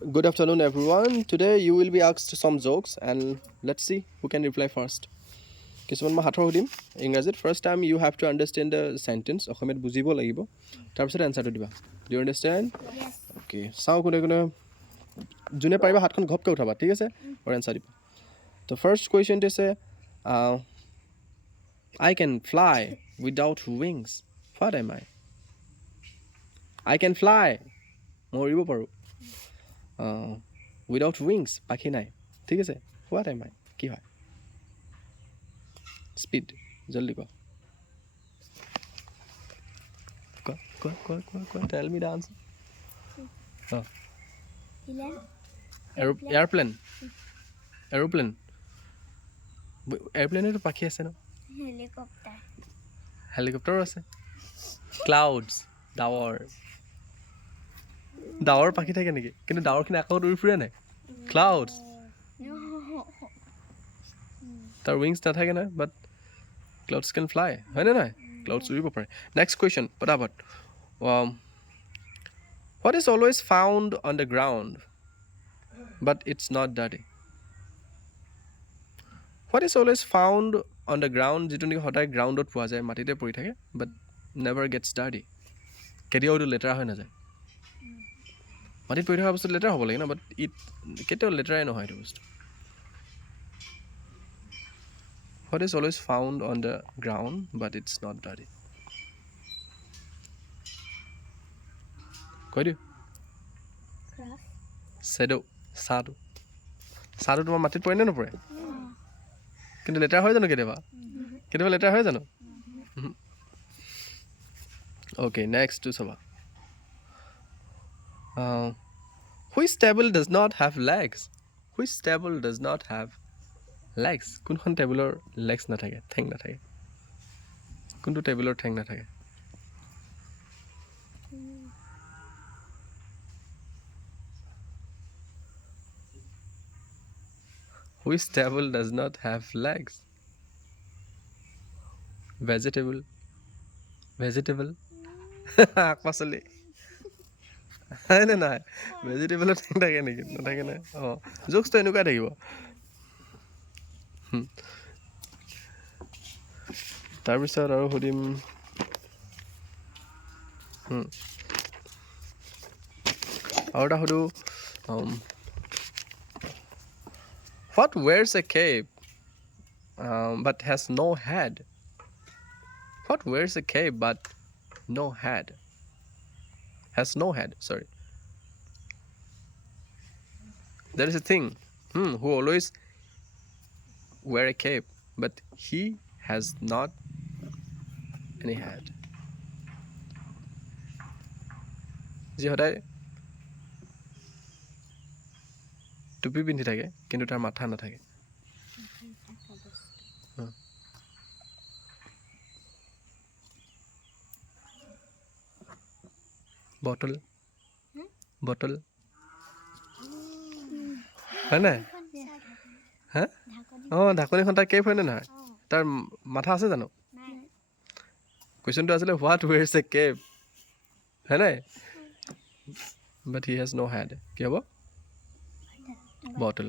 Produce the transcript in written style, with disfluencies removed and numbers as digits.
Good afternoon, everyone. Today you will be asked some jokes, and let's see who can reply first. কিছুমান মই হাতৰ সুধিম ইংৰাজীত first time you have to understand the sentence অসমীয়াত বুজিব লাগিব তাৰপিছত এনচাৰটো দিবা ডু ইউ আণ্ডাৰষ্টেণ্ড অ'কে চাওঁ কোনে কোনে যোনে পাৰিবা হাতখন ঘপকৈ উঠাবা ঠিক আছে আৰু এনচাৰ দিবা ত' ফাৰ্ষ্ট কুৱেশ্যনটো আছে I can fly without wings. What am I can fly. মই উৰিব পাৰোঁ উইদাউট উইংছ পাখি নাই ঠিক আছে হোৱাট এম আই কি হয় স্পীড জলদি কোৱা tell me the answer airplane এয়াৰপ্লেনেতো পাখি আছে ন হেলিকপ্টাৰো আছে ক্লাউডছ ডাৱৰ পাখি থাকে নেকি কিন্তু ডাৱৰখিনি আকাশত উৰি ফুৰে নাই ক্লাউডছ তাৰ উইংছ নাথাকে নহয় বাট ক্লাউডছ কেন ফ্লাই হয়নে নহয় ক্লাউডছ উৰিব পাৰে নেক্সট কুৱেশ্যন পটাপট what is always found on the ground but it's not dirty what is always found on the ground যিটো নেকি সদায় গ্ৰাউণ্ডত পোৱা যায় মাটিতে পৰি থাকে বাট নেভাৰ গেটছ ডাৰ্টি কেতিয়াও এইটো লেতেৰা হৈ নাযায় মাটিত পৰি থকা বস্তুটো লেতেৰা হ'ব লাগে ন বাট কেতিয়াও লেতেৰাই নহয় এইটো বস্তু What is always found on the ground, but it's not dirty? কৈ দিওঁ চাহটো তোমাৰ মাটিত পৰে নে নপৰে কিন্তু লেতেৰা হয় জানো কেতিয়াবা লেতেৰা হয় জানো অ'কে নেক্সটটো চাবা Which table does not have legs? Which table does not have legs? কোনখন টেবুলৰ লেগছ নাথাকে ঠেং নাথাকে কোনটো টেবুলৰ ঠেং নাথাকে Which table does not have legs? Vegetable শাক-পাচলি হয় নে নহয় ভেজিটেবলত ঠেং থাকে নেকি নাথাকে নাই অঁ জোকছটো এনেকুৱাই থাকিব তাৰপিছত আৰু সুধিম আৰু এটা সুধোঁ What wears a cape but has no head? What wears a cape but no head? Has no head, sorry. There is a thing who always wear a cape but he has not any head. যি সদায় টুপি পিন্ধি থাকে কিন্তু তাৰ মাথা নাথাকে bottle হয় নাই হা অঁ ঢাকনিখন তাৰ কেপ হয় নে নহয় তাৰ মাথা আছে জানো কুৱেশ্যনটো আছিলে হোৱাট ৱেৰ্ছ এ কেপ হয় নাই but he has no' head কি হ'ব বটল